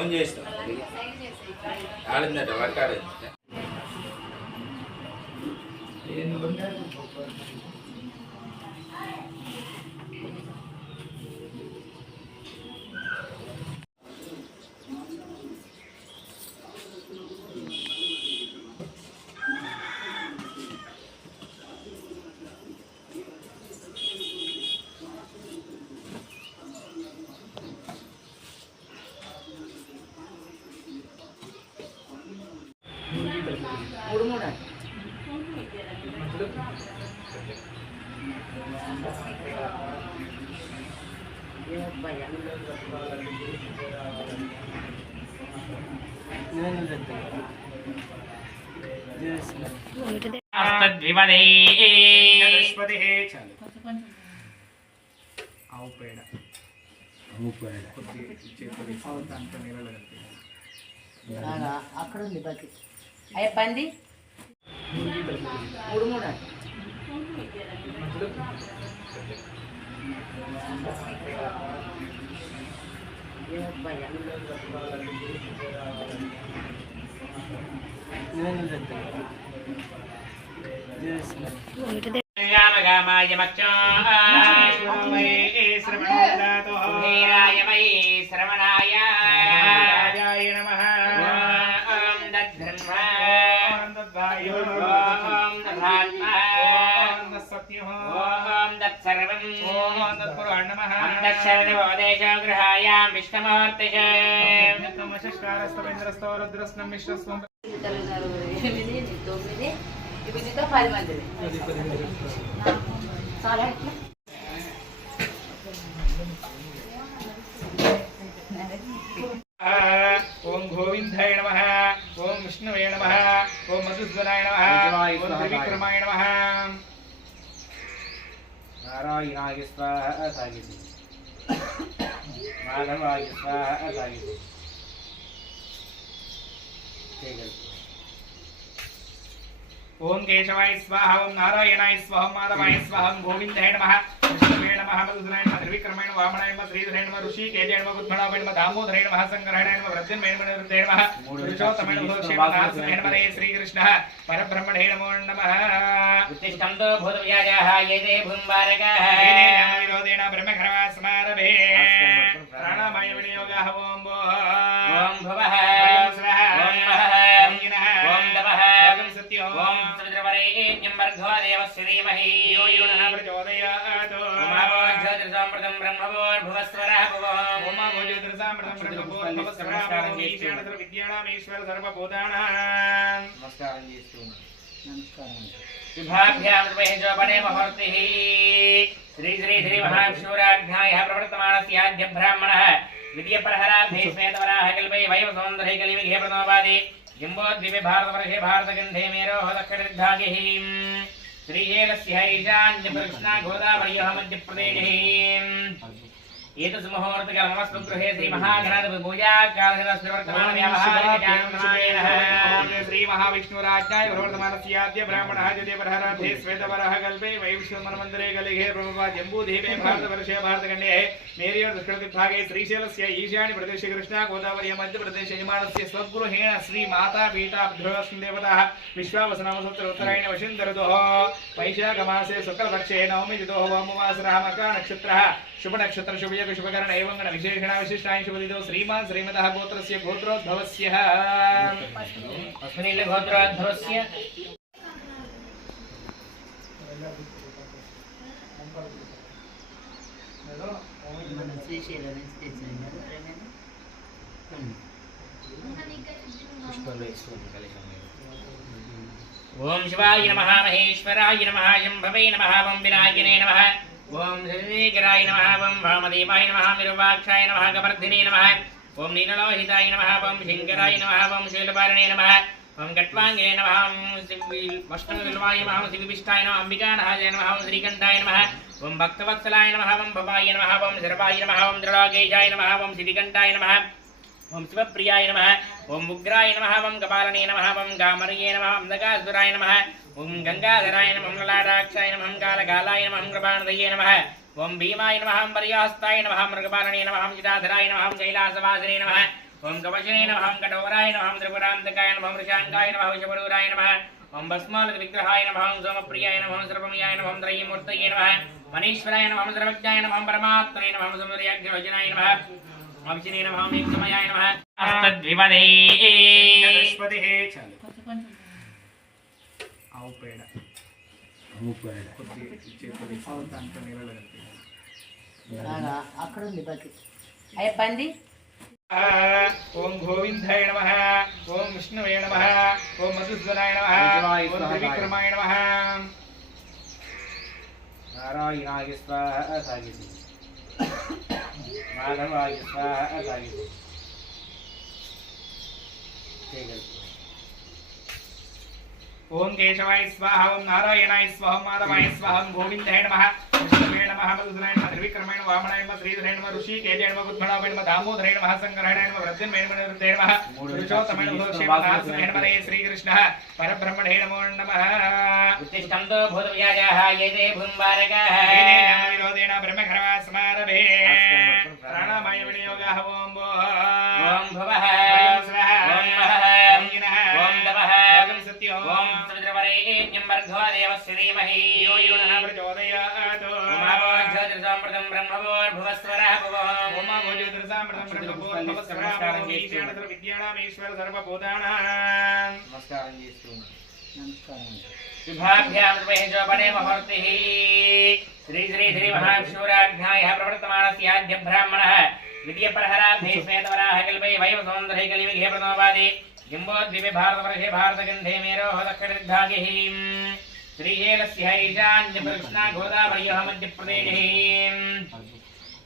Phone చేస్తాం ఆడిందట work ఆడింది. ఆవు అక్కడ ఉంది బతి అయ్యే మూడు మూడు ఏ శ్రవణాయ నమ ोदेशो गृहायां विष्णमवर्तिषे रुद्रस्नं मिश्रस्वं తొమ్మిది ఎనిమిది తొమ్మిది ఇవితో పది మంది చాలా ఎట్లా ఓం గోవిందాయ నమ ఓం విష్ణువే నమ ఓం మధుసూదనాయ నమ ఓం త్రివిక్రమాయ నమ. నారాయణాయ స్వాహ సాగితి మాధవాయ స్వాహ సాగితి ओम केशवाय स्वाहा ओम नारायणाय स्वाहा माधवाय स्वाहा गोविंदाय नमः कृष्णवे नमः मधुसूदनाय नमः त्रिविक्रमाय नमः वामनाय नमः श्रीधराय नमः ऋषि ऋषिकेजाय नमः बुद्धनाय नमः दामोदराय नमः शंकराय नमः वृद्धन्मय नमः निवृत्ताय नमः पुरुषोत्तमाय नमः शिवानाथाय नमः हे श्री कृष्णः। परब्रह्मणे नमो नमः। उत्तिष्ठन्तो भूतव्याजाः येदे ते येन ये ते नामविरोधेण ब्रह्मघर्वा विनियोगः ओम भवः ओम भवः ॐ समुद्रवरेण्यं वर्गो देवस्य धीमहि। यो यो नः प्रचोदयात् उमावो ज्योतिर्साम्प्रतं ब्रह्मवोर्भुवस्वरः भुवम् उमावो ज्योतिर्साम्प्रतं ब्रह्मवोर्भुवस्वरः विद्याणामीश्वर सर्वभूतानां। नमस्कारं जीस्तु नमस्कारः। विभाभ्यां रुपयजोपणे मुहूर्तिः श्री श्री श्री महाविष्णुराज्ञायः प्रवर्तमानस्याद्य ब्राह्मणः द्वितीयप्रहराभ्यै श्वेतवराः कल्पै वैवसौन्दर्यकलिमिघे प्रथमपादे जम्बोद्वीपे भारतवर्षे भारतगन्धे मेरोः दक्षिणदिग्भागिः श्रीशैलस्य ईशान्यप्रकृष्णा गोदावर्यः मध्यप्रदेशः। एतस्मुहूर्तकर्मस्तु कृष्ण गोदावरी मध्य प्रदेश जदेवरहराध्ये श्वेतवरः कल्पे वैविष्णुमन्मन्दिरे कलिघे प्रभवा जम्बूद्वीपे भारतवर्षे भारतखण्डे मेरे दक्षिणदिग्भागे श्रीशैलस्य ईशानि प्रदेशे कृष्णा गोदावर्य मध्यप्रदेशे हिमालयस्य मका नक्षत्रः शुभ नक्षत्र शुभयोग शुभकरण एवं गण विशेषण विशिष्टाय शुभदितो श्रीमान् श्रीमतः गोत्रस्य गोत्रोद्भवस्य अस्मिन् गोत्रोद्भवस्य మన శ్రీశైలం నుంచి తెచ్చాం కదా ప్రేమేనా? ఓం శివాయ నమః మహేశ్వరాయ నమః శంభవే నమః ఓం వినాయకనే నమః ఓం శ్రీకరాయ నమ ఓం భామదీపాయ నమ మిరువాక్షాయ నమ గవర్ధినే నమ ఓం నీలలోహితాయ నమ ఓం శంకరాయ నమ ఓం శైలపారణే నమ ఓం గట్వాంగే నమ ఓం నమ నమః ఓం శివిష్టాయ నమ అంబికానాయ నమః ఓం శ్రీకంఠాయ నమ ఓం భక్తవత్సలాయ నమ ఓం భవాయ నమ ఓం శరపాయ నమ ఓం త్రిలోకేశాయ నమ ఓం సిద్ధికంఠాయ నమ ஓம் சிவப்பிரியாய நம ஓம் உக்ராய நம ஓம் கபாலனே நம ஓம் காமரியே நம ஓம் தகாசுராய நம ஓம் கங்காதராய நம லலாடாட்சாய நம ஓம் காலகாலாய நம ஓம் கிருபானதையே நம ஓம் பீமாய நம ஓம் பரியாஸ்தாய நம ஓம் மிருகபாலனே நம ஓம் சிதாதராய நம ஓம் கைலாசவாசனே நம ஓம் கவசனே நம ஓம் கடோராய நம ஓம் திரிபுராந்தகாய நம ஓம் ரிஷாங்காய நம ஓம் சபரூராய நம ஓம் பஸ்மாலதி விக்கிரகாய நம சோமப்பிரியாய நம சிரபமியாய நம திரையமூர்த்தையே நம மணீஸ்வராய நம ஓம் சர்வஜாய பரமாத்மனே நம ஓம் சுந்தரியாக்ஷ நம నమః ఓం శనే నమః ఓం ఏకమయాయ నమః అస్తద్విపదే బృహస్పతి చాలు ఆవు పేడ కొద్దిగా చేతులు ఆవు దాంట్లో నీళ్ళలో కలిపి అక్కడ ఉంది బతి అయ్యే పంది ఓం గోవిందాయ నమ ఓం విష్ణువే నమ ఓం మధుసూదనాయ నమ ఓం త్రివిక్రమాయ నమ నారాయణాయ స్వాహ సాగిసి ओम केशवाय स्वाहा ओम नारायणाय स्वाहा माधवाय स्वाहा गोविंदाय नमः। विष्णुवे नमः मधुसूदनाय नमः त्रिविक्रमेण वामनाय नमः श्रीधराय नमः ऋषि ऋषिकेजाय नमः बुद्धनाय नमः दामोदराय नमः शंकराय नमः वृद्धन्मय नमः निरुद्धाय नमः पुरुषोत्तमाय नमः शिवानाथाय नमः हे श्री कृष्णः परब्रह्मणे नमो नमः। उत्तिष्ठन्तो भूतव्याजाः ये ते भूम्बारकाः भवः। भर्गवदेवस्य धीमहि। यो यो नः प्रचोदयात्। उमावोज्योतिर्साम्प्रतं ब्रह्मवोर्भुवस्वरः भुवः। द्वितीय प्रहरार्थे श्वेतवराहकल्पे वैवसौन्दर्यकलिमे घे प्रथमपादे जिम्बोद्वीपे भारतवर्षे भारतगन्धे मेरोः दक्षिणदिग्भागिः श्रीशैलस्य ईशान्यप्रकृष्णा घोदावर्यः मध्यप्रदेशः।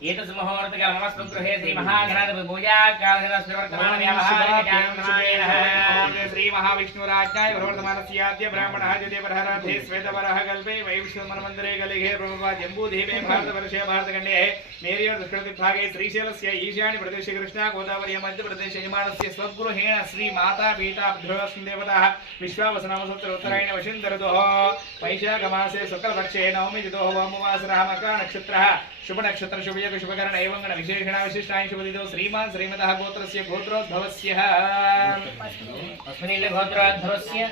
ఏతసుమహోర్తకర్మస్తు గృహే శ్రీ మహాఘ్రాధపూజాకాలశ్రీ మహావిష్ణురాజ్ఞాయ ప్రవర్తమానస్యాద్య బ్రాహ్మణः జతే ప్రహరాధే శ్వేతవరः కల్పే వైవిష్ణుమన్మందిరే గలిఘే ప్రభా జంబూదీపే భారతవర్షే భారతఖండే మేరే దృష్కృతిభాగే శ్రీశైలస్య ఈశాని ప్రదేశ కృష్ణా గోదావరి మధ్యప్రదేశ యమానస్య స్వగృహేణ శ్రీ మాతా పీఠాభ్యోస్మి దేవతాः విశ్వావసనామసత్ర ఉత్తరాయణ వశిందరదోः వైశాఖమాసే శుక్లపక్షే నవమి జిదోः వామవాసరः మకర నక్షత్రः शुभ नक्षत्र शुभ योग शुभकरण एवं गण विशेषण विशिष्टाय शुभदिदो श्रीमान् श्रीमतः गोत्रस्य गोत्रोद्भवस्य अस्मिन् गोत्रोद्भवस्य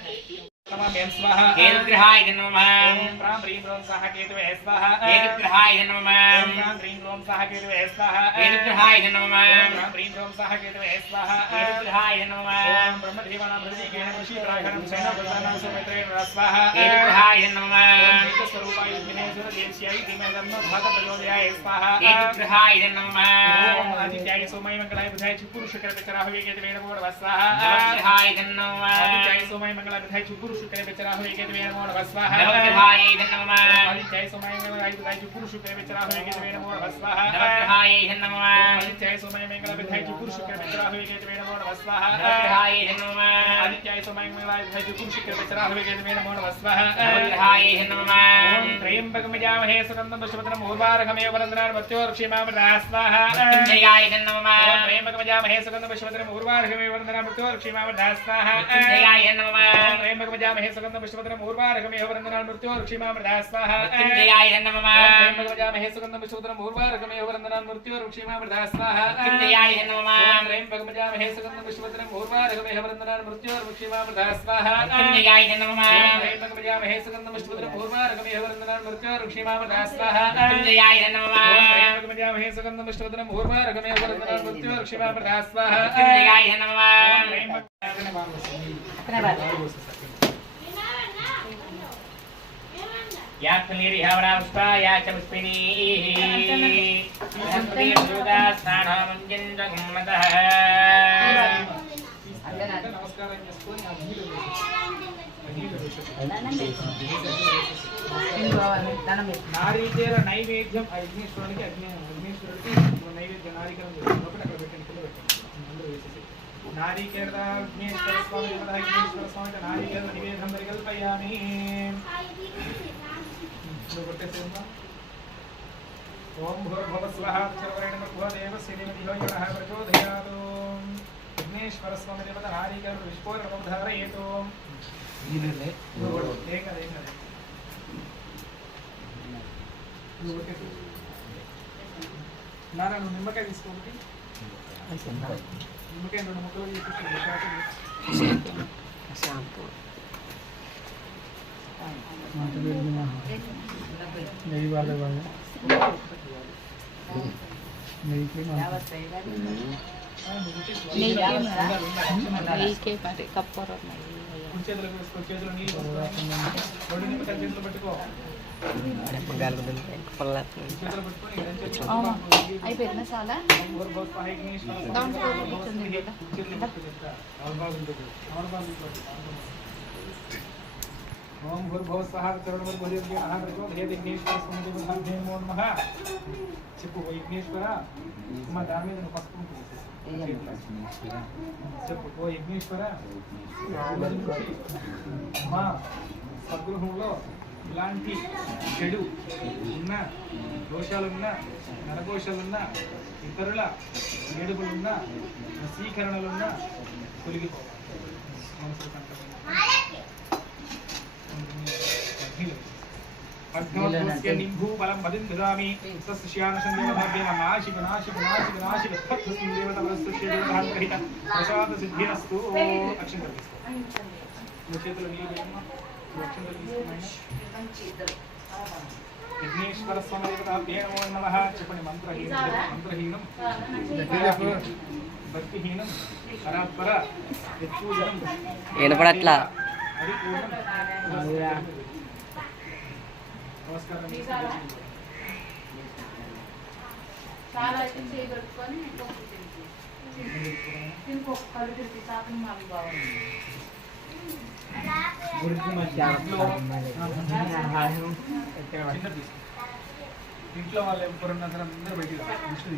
तमाम्यं स्वाहा। केतुग्रहाय नमः। ॐ प्रां ह्रीं क्रों स्वाहा केतवे स्वाहा। केतुग्रहाय नमः। प्रां ह्रीं क्रों स्वाहा केतवे स्वाहा। केतुग्रहाय नमः। प्रां ह्रीं क्रों स्वाहा केतवे स्वाहा। केतुग्रहाय नमः। ब्रह्मदेवानां हृदयेन ऋषिप्राघणं सेनापदानां सुमित्रेण स्वाहा। केतुग्रहाय नमः। एकस्वरूपाय विघ्नेश्वरदेश्याय धीमहि तन्नो भातं प्रचोदयाय स्वाहा। केतुग्रहाय नमः। आदित्याय सोमाय मंगलाय बुधाय चुकुरु शुक्र बेचरा हुए के वेद मोड़ वस्वाहा नवग्रहाय नमः। आदित्याय सोमाय मंगलाय बुधाय चुकुरु शुक्र बेचरा हुए के नवग्रहाय नमः सोमाय शुक्र बेचरा हुए के नमः आदित्याय सोमाय मंगलाय बुधाय चुकुरु शुक्र बेचरा हुए के वेद मोड़ वस्वाहा नवग्रहाय नमः आदित्याय सोमाय मंगलाय बुधाय चुकुरु शुक्र बेचरा हुए के वस्वाहा नवग्रहाय नमः ओम त्र्यंबकं यजामहे सुगन्धं पुष्पत्रं उर्वारुकमेव वरन्दनान् मृत्योर्क्षीमामृतास्वाहा मृत्युञ्जयाय नमः ओम त्र्यंबकं यजामहे सुगन्धं पुष्पत्रं उर्वारुकमेव वरन्दनान् मृत्योर्क्षीमामृतास्वाहा मृत्युञ्जयाय नमः ओम त्र्यंबकं वर्धयामहे सुगन्धं पुष्पवदनं ऊर्वारकमेव वन्दनान् मृत्योर्क्षीमामृतास्वाहा मृत्युञ्जयाय नमः ॐ भगवजामहे सुगन्धं पुष्पवदनं ऊर्वारकमेव वन्दनान् मृत्योर्क्षीमामृतास्वाहा मृत्युञ्जयाय नमः ॐ ह्रीं भगवजामहे सुगन्धं पुष्पवदनं ऊर्वारकमेव वन्दनान् मृत्योर्क्षीमामृतास्वाहा मृत्युञ्जयाय नमः ॐ ह्रीं भगवजामहे सुगन्धं पुष्पवदनं ऊर्वारकमेव वन्दनान् मृत्योर्क्षीमामृतास्वाहा मृत्युञ्जयाय नमः ॐ ह्रीं भगवजामहे सुगन्धं पुष्पवदनं ऊर्वारकमेव वन्दनान् मृत्योर्क्षीमामृतास्वाहा मृत्युञ्जयाय नमः ॐ ह्रीं भगवजामहे सुगन्धं पुष्पवदनं ऊर्वारकमेव वन्दनान् నమస్కారం చేసుకొని ఆ నీళ్ళు నీళ్ళు దండం పెట్టి నారీకేర నైవేద్యం ఆ విఘ్నేశ్వరుడికి అగ్ని విఘ్నేశ్వరుడికి నైవేద్యం నారీకరం చేసి ఒకటి అక్కడ పెట్టండి కింద పెట్టండి అందరూ వేసేసి నారీకేర విఘ్నేశ్వర స్వామి విమల విఘ్నేశ్వర స్వామి నారీకేర నివేదం పరికల్పయామి నువ్వు కొట్టేసేమ్మా నారాయణ నిమ్మకాయ తీసుకోండి. నిమ్మకాయ రెండు ముక్కలు నీళ్ళు రెండు నిమ్మకాయ చేతులు పెట్టుకో చేతులు పెట్టుకొని రెండు చేతులు అయిపోయిందా చాలా ఊరు బస్ పైకి నీళ్ళు వేసుకో. దాంట్లో ఓం భూర్భువః స్వః చరణవర్గోదేవ్య ఆహారజో హే విఘ్నేశ్వర స్వామి దేవ నమో నమః చెప్పు ఓ విఘ్నేశ్వర మా దాని మీద నువ్వు పసుపు చెప్పు. ఓ విఘ్నేశ్వర. మా స్వగృహంలో ఇలాంటి చెడు ఉన్న దోషాలున్న నరదోషాలున్న ఇతరుల ఏడుపులున్న వశీకరణలున్న తొలగిపోవాలి. అర్ధవత్వస్య నింభూబలం వదిం దదామి తస్య శ్యామశందేవ భాగ్యేన మాశి వినాశి వినాశి వినాశి విత్పత్స్య దేవత వరస్య దేవతాం గ్రహిత ప్రసాద సిద్ధిరస్తు అక్షం కలిగిస్తాం చేతులు విఘ్నేశ్వర నమస్కారం చాలా అయితే చేయగలుగుకొని ఇంకొకటి తిరిగి ఇంకొక కళ్ళు తిరిగి శాతం మాకు బాగుంది ఇంట్లో వాళ్ళు ఎవరున్నా సరే అందరూ బయటికి రా. విష్ణు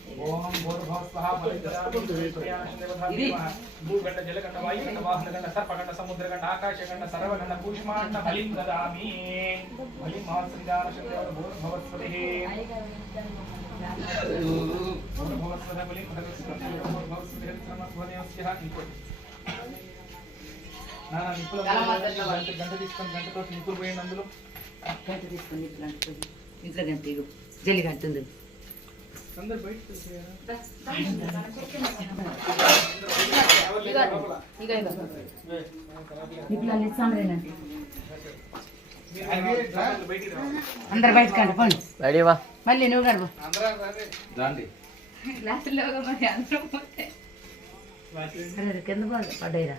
ఓం భూర్భవస్వః భూఖండ జలఖండ కూష్మాండ బలిం దదామి. బలిం గంట తీసుకొని గంటతో పోయినందులో గంట తీసుకొని ఇంట్లో గంట అందరు బయట కండి రెడీ వా మళ్ళీ నువ్వు కడుపు కింద పడ్డాయిరా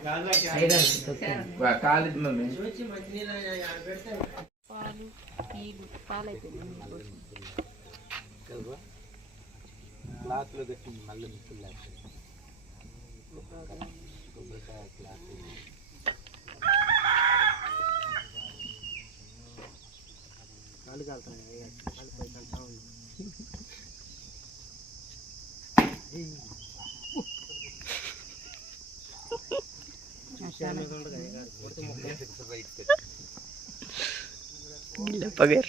పాలు పాలు అయిపోయింది கிளாத்தில் கட்டி நல்ல நிற்கல காலு காலத்தான் காலு போய் கண்டாவும் இல்ல பகர்.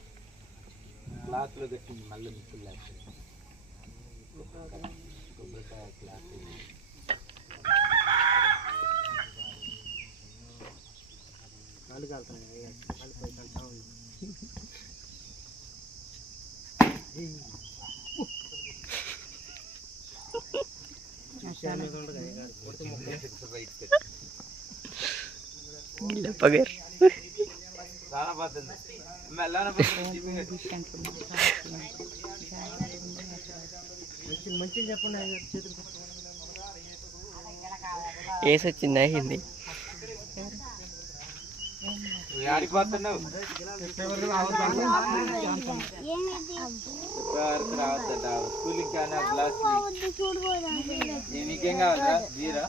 క్లాత్లో పెట్టి మళ్ళీ మిక్కులు లేకపోతే కొబ్బరికాయ క్లాత్ కాలు కాలుతాయి కాలిపోయి కంటా ఉంది పగర్ మంచిగా చెప్పండి ఏసి వచ్చిందా హిందీ యాడికి పోతున్నావు కానీ బ్లాస్ కావాలా జీరా